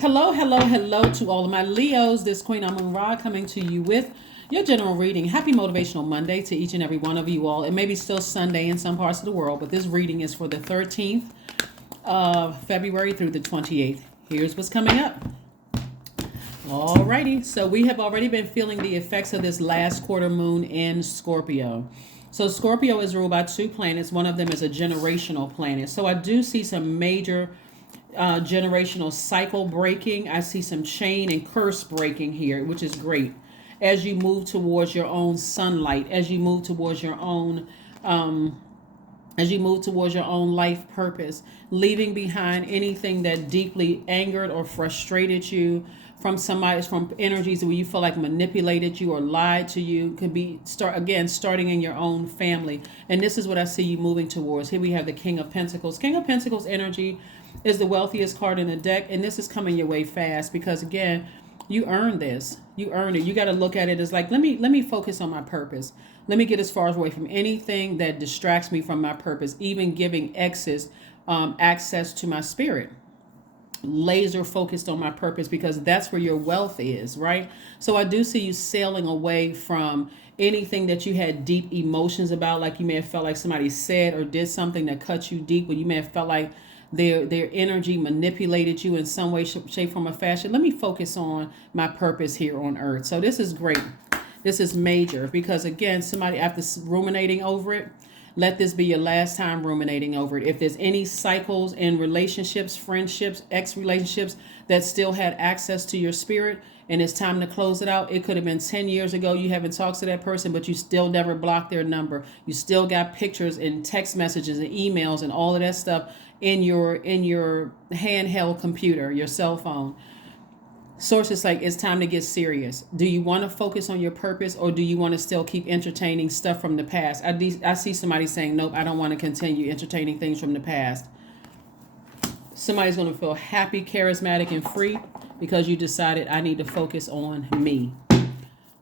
Hello, hello, hello to all of my Leos. This Queen Amun Ra coming to you with your general reading. Happy Motivational Monday to each and every one of you all. It may be still Sunday in some parts of the world, but this reading is for the 13th of February through the 28th. Here's what's coming up. Alrighty, so we have already been feeling the effects of this last quarter moon in Scorpio. So Scorpio is ruled by two planets. One of them is a generational planet. So I do see some major generational cycle breaking. I see some chain and curse breaking here, which is great. As you move towards your own sunlight, as you move towards your own life purpose, leaving behind anything that deeply angered or frustrated you from energies where you feel like manipulated you or lied to you. Could be starting in your own family. And this is what I see you moving towards. Here we have the King of Pentacles. King of Pentacles energy is the wealthiest card in the deck, and this is coming your way fast because again, you earned this. You earned it. You got to look at it as like, let me focus on my purpose. Let me get as far away from anything that distracts me from my purpose, even giving access to my spirit. Laser focused on my purpose because that's where your wealth is, right? So I do see you sailing away from anything that you had deep emotions about, like you may have felt like somebody said or did something that cut you deep, or you may have felt like their energy manipulated you in some way, shape, form, or fashion. Let me focus on my purpose here on earth. So this is great. This is major because again, somebody after ruminating over it, let this be your last time ruminating over it. If there's any cycles in relationships, friendships, ex-relationships that still had access to your spirit and it's time to close it out, it could have been 10 years ago you haven't talked to that person, but you still never blocked their number. You still got pictures and text messages and emails and all of that stuff in your handheld computer, your cell phone. Source is like, it's time to get serious. Do you want to focus on your purpose, or do you want to still keep entertaining stuff from the past? I see somebody saying, nope, I don't want to continue entertaining things from the past. Somebody's going to feel happy, charismatic, and free because you decided I need to focus on me.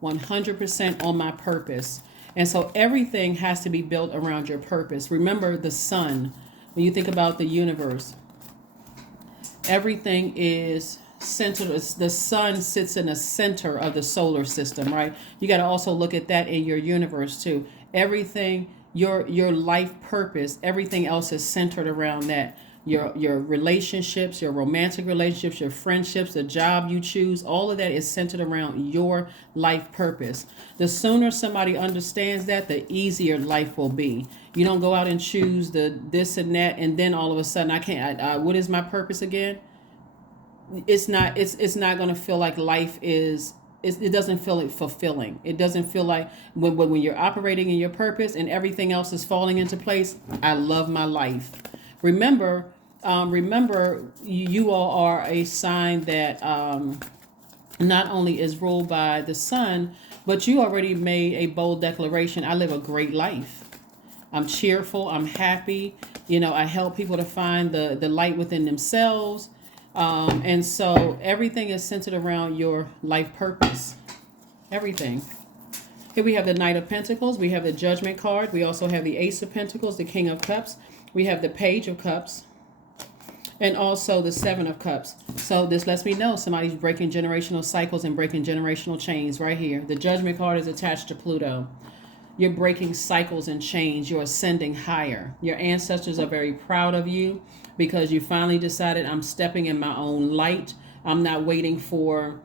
100% on my purpose. And so everything has to be built around your purpose. Remember the sun. When you think about the universe, everything is centered. The sun sits in the center of the solar system, right? You got to also look at that in your universe too. Everything, your life purpose, everything else is centered around that. Your relationships, your romantic relationships, your friendships, the job you choose, all of that is centered around your life purpose. The sooner somebody understands that, the easier life will be. You don't go out and choose the this and that, and then all of a sudden what is my purpose again? It's not going to feel like life is. It doesn't feel like fulfilling. It doesn't feel like when you're operating in your purpose and everything else is falling into place. I love my life. Remember, you all are a sign that not only is ruled by the sun, but you already made a bold declaration. I live a great life. I'm cheerful. I'm happy. I help people to find the light within themselves. And so everything is centered around your life purpose. Everything. Here we have the Knight of Pentacles. We have the Judgment card. We also have the Ace of Pentacles, the King of Cups. We have the Page of Cups. And also the Seven of Cups. So this lets me know somebody's breaking generational cycles and breaking generational chains right here. The Judgment card is attached to Pluto. You're breaking cycles and chains. You're ascending higher. Your ancestors are very proud of you because you finally decided, I'm stepping in my own light. I'm not waiting for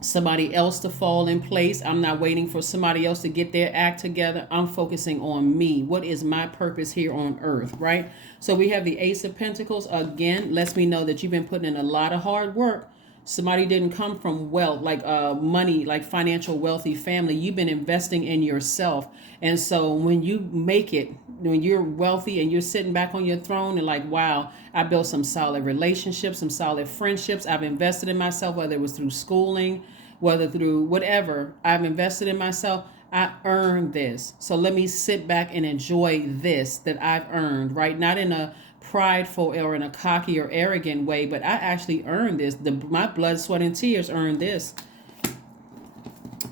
somebody else to fall in place. I'm not waiting for somebody else to get their act together. I'm focusing on me. What is my purpose here on earth, right? So we have the Ace of Pentacles. Again, lets me know that you've been putting in a lot of hard work. Somebody didn't come from wealth, like money, like financial wealthy family. You've been investing in yourself. And so when you make it, when you're wealthy and you're sitting back on your throne and like, wow, I built some solid relationships, some solid friendships. I've invested in myself, whether it was through schooling, whether through whatever. I've invested in myself. I earned this. So let me sit back and enjoy this that I've earned, right? Not in a prideful or in a cocky or arrogant way, but I actually earned this. My blood, sweat, and tears earned this.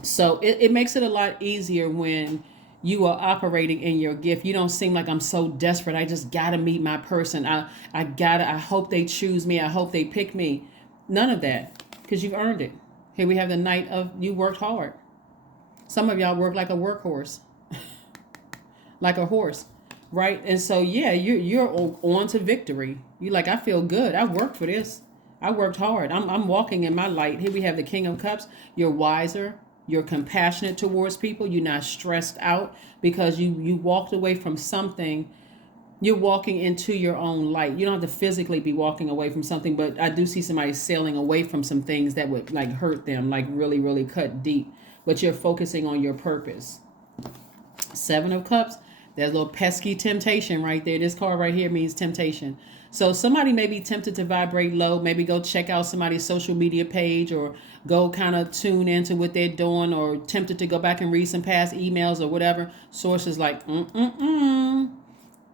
So it makes it a lot easier when you are operating in your gift. You don't seem like I'm so desperate. I just got to meet my person. I hope they choose me. I hope they pick me. None of that, because you've earned it. Here we have the Knight of, you worked hard. Some of y'all work like a workhorse, like a horse, right? And so yeah, you're on to victory. You like, I feel good. I worked for this. I worked hard. I'm walking in my light. Here we have the King of Cups. You're wiser. You're compassionate towards people. You're not stressed out because you walked away from something. You're walking into your own light. You don't have to physically be walking away from something, but I do see somebody sailing away from some things that would like hurt them, like really, really cut deep. But you're focusing on your purpose. Seven of Cups, there's a little pesky temptation right there. This card right here means temptation. So somebody may be tempted to vibrate low, maybe go check out somebody's social media page or go kind of tune into what they're doing, or tempted to go back and read some past emails or whatever. Sources like,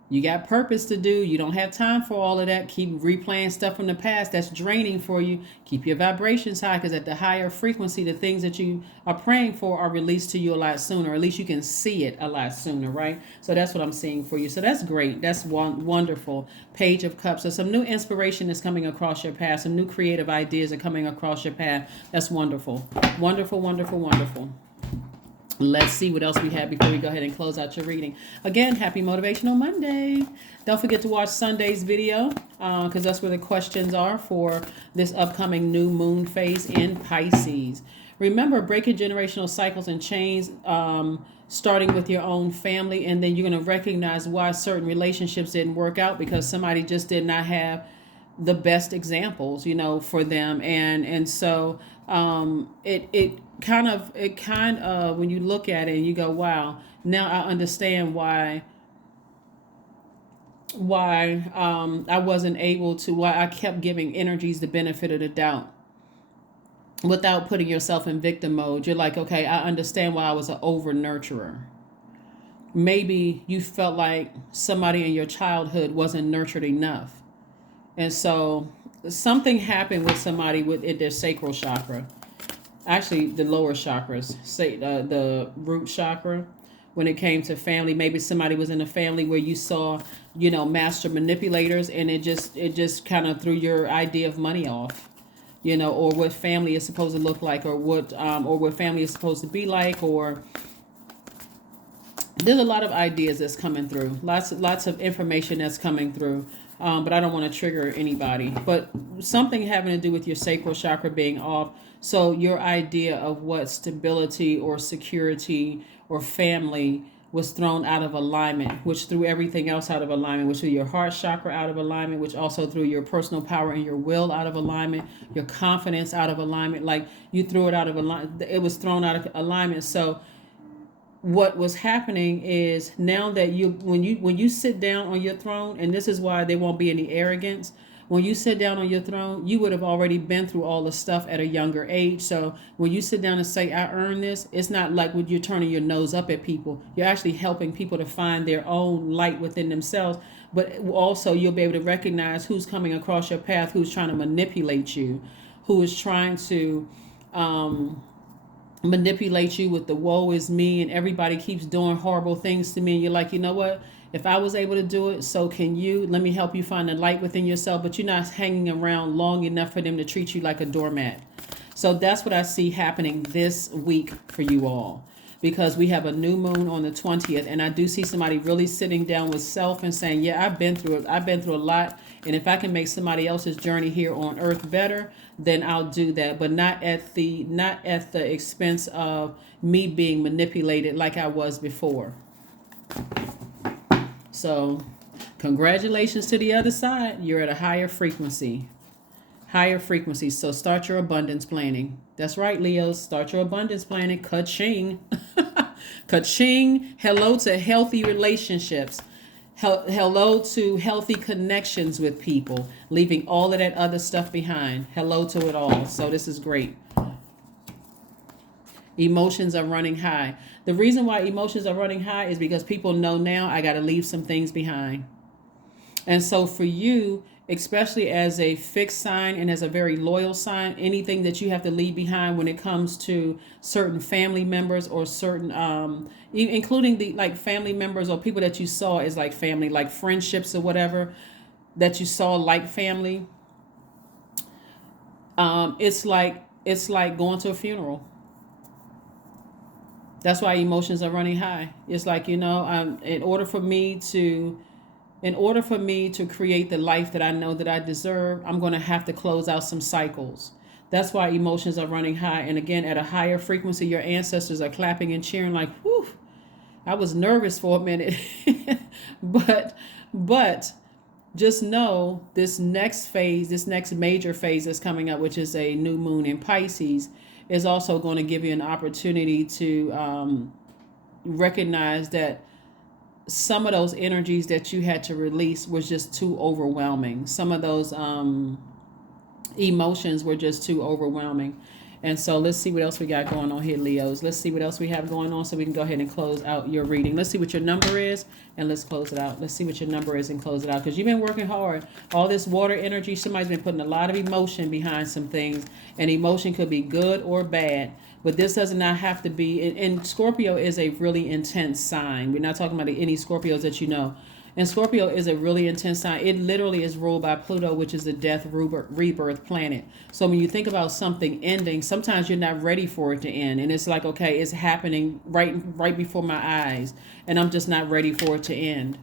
you got purpose to do. You don't have time for all of that. Keep replaying stuff from the past. That's draining for you. Keep your vibrations high, because at the higher frequency, the things that you are praying for are released to you a lot sooner. Or at least you can see it a lot sooner, right? So that's what I'm seeing for you. So that's great. That's wonderful. Page of Cups. So some new inspiration is coming across your path. Some new creative ideas are coming across your path. That's wonderful. Wonderful, wonderful, wonderful. Let's see what else we have before we go ahead and close out your reading. Again, happy Motivational Monday. Don't forget to watch Sunday's video, because that's where the questions are for this upcoming new moon phase in Pisces. Remember, breaking generational cycles and chains, starting with your own family, and then you're going to recognize why certain relationships didn't work out, because somebody just did not have the best examples, for them. And so it kind of when you look at it and you go, wow, now I understand why I wasn't able to, why I kept giving energies the benefit of the doubt without putting yourself in victim mode. You're like, okay, I understand why I was an over nurturer. Maybe you felt like somebody in your childhood wasn't nurtured enough. And so something happened with somebody in their sacral chakra. Actually, the lower chakras, say the root chakra, when it came to family. Maybe somebody was in a family where you saw, master manipulators, and it just kind of threw your idea of money off, or what family is supposed to look like, or what family is supposed to be like, or there's a lot of ideas that's coming through, lots of information that's coming through. But I don't want to trigger anybody. But something having to do with your sacral chakra being off. So your idea of what stability or security or family was thrown out of alignment, which threw everything else out of alignment, which threw your heart chakra out of alignment, which also threw your personal power and your will out of alignment, your confidence out of alignment. Like, you threw it out of alignment. It was thrown out of alignment. So what was happening is, now that when you sit down on your throne, and this is why there won't be any arrogance, when you sit down on your throne, you would have already been through all the stuff at a younger age. So when you sit down and say, I earned this, it's not like when you're turning your nose up at people. You're actually helping people to find their own light within themselves. But also, you'll be able to recognize who's coming across your path, who's trying to manipulate you, who is trying to manipulate you with the woe is me, and everybody keeps doing horrible things to me, and you're like, you know what, if I was able to do it, so can you. Let me help you find the light within yourself. But you're not hanging around long enough for them to treat you like a doormat. So that's what I see happening this week for you all, because we have a new moon on the 20th, and I do see somebody really sitting down with self and saying, yeah, I've been through it. I've been through a lot, and if I can make somebody else's journey here on earth better, then I'll do that, but not at the expense of me being manipulated like I was before. So congratulations to the other side. You're at a higher frequency. So start your abundance planning. That's right, Leos. Start your abundance planning. Ka-ching. Ka-ching. Hello to healthy relationships. Hello to healthy connections with people. Leaving all of that other stuff behind. Hello to it all. So this is great. Emotions are running high. The reason why emotions are running high is because people know now, I got to leave some things behind. And so for you, especially as a fixed sign and as a very loyal sign, anything that you have to leave behind when it comes to certain family members or certain, including the like family members or people that you saw as like family, like friendships or whatever that you saw like family. It's like going to a funeral. That's why emotions are running high. It's like, in order for me to create the life that I know that I deserve, I'm going to have to close out some cycles. That's why emotions are running high. And again, at a higher frequency, your ancestors are clapping and cheering like, whew, I was nervous for a minute. but but just know this next phase, this next major phase that's coming up, which is a new moon in Pisces, is also going to give you an opportunity to recognize that some of those energies that you had to release was just too overwhelming. Some of those emotions were just too overwhelming. And so let's see what else we got going on here, Leos. Let's see what else we have going on so we can go ahead and close out your reading. Let's see what your number is and let's close it out. Let's see what your number is and close it out because you've been working hard. All this water energy, somebody's been putting a lot of emotion behind some things, and emotion could be good or bad. But this does not have to be. And Scorpio is a really intense sign. We're not talking about any Scorpios that you know. And Scorpio is a really intense sign. It literally is ruled by Pluto, which is the death rebirth planet. So when you think about something ending, sometimes you're not ready for it to end. And it's like, okay, it's happening right before my eyes. And I'm just not ready for it to end.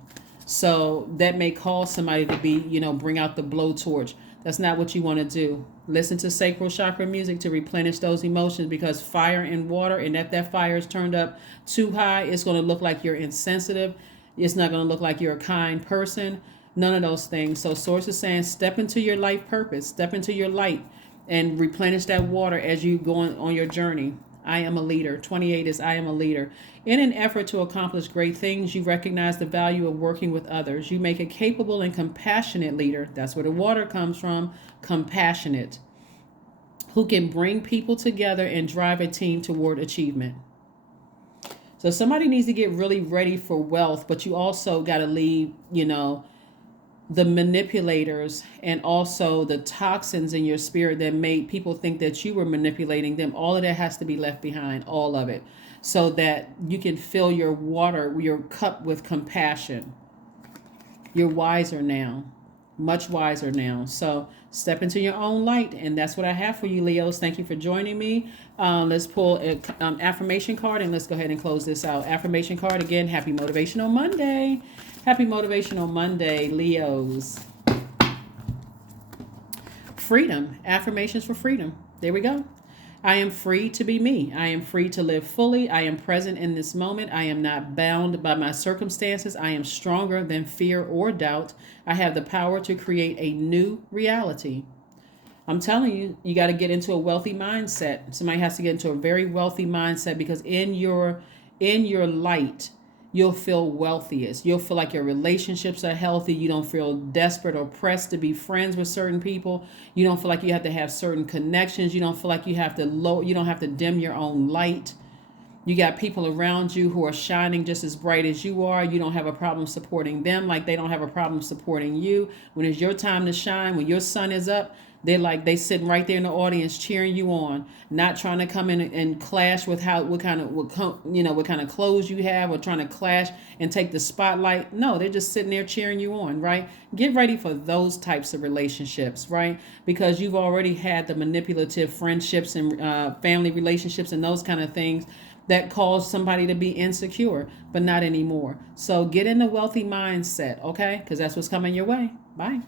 So that may cause somebody to be, bring out the blowtorch. That's not what you want to do. Listen to sacral chakra music to replenish those emotions, because fire and water, and if that fire is turned up too high, it's going to look like you're insensitive. It's not going to look like you're a kind person. None of those things. So Source is saying step into your life purpose. Step into your light and replenish that water as you go on your journey. I am a leader. 28 is I am a leader. In an effort to accomplish great things, you recognize the value of working with others. You make a capable and compassionate leader. That's where the water comes from. Compassionate. Who can bring people together and drive a team toward achievement. So somebody needs to get really ready for wealth, but you also got to leave, the manipulators and also the toxins in your spirit that made people think that you were manipulating them. All of that has to be left behind, all of it, so that you can fill your cup with compassion. You're wiser now, much wiser now. So step into your own light, and that's what I have for you, Leos. Thank you for joining me. Let's pull an affirmation card, and let's go ahead and close this out. Affirmation card again. Happy Motivational Monday. Happy Motivational Monday, Leos. Freedom. Affirmations for freedom. There we go. I am free to be me. I am free to live fully. I am present in this moment. I am not bound by my circumstances. I am stronger than fear or doubt. I have the power to create a new reality. I'm telling you, you got to get into a wealthy mindset. Somebody has to get into a very wealthy mindset, because in your light, you'll feel wealthiest. You'll feel like your relationships are healthy. You don't feel desperate or pressed to be friends with certain people. You don't feel like you have to have certain connections. You don't feel like you don't have to dim your own light. You got people around you who are shining just as bright as you are. You don't have a problem supporting them like they don't have a problem supporting you. When it's your time to shine, when your sun is up, they sitting right there in the audience cheering you on, not trying to come in and clash with what kind of clothes you have, or trying to clash and take the spotlight. No, they're just sitting there cheering you on, right? Get ready for those types of relationships, right? Because you've already had the manipulative friendships and family relationships and those kind of things that cause somebody to be insecure, but not anymore. So get in a wealthy mindset, okay? Because that's what's coming your way. Bye.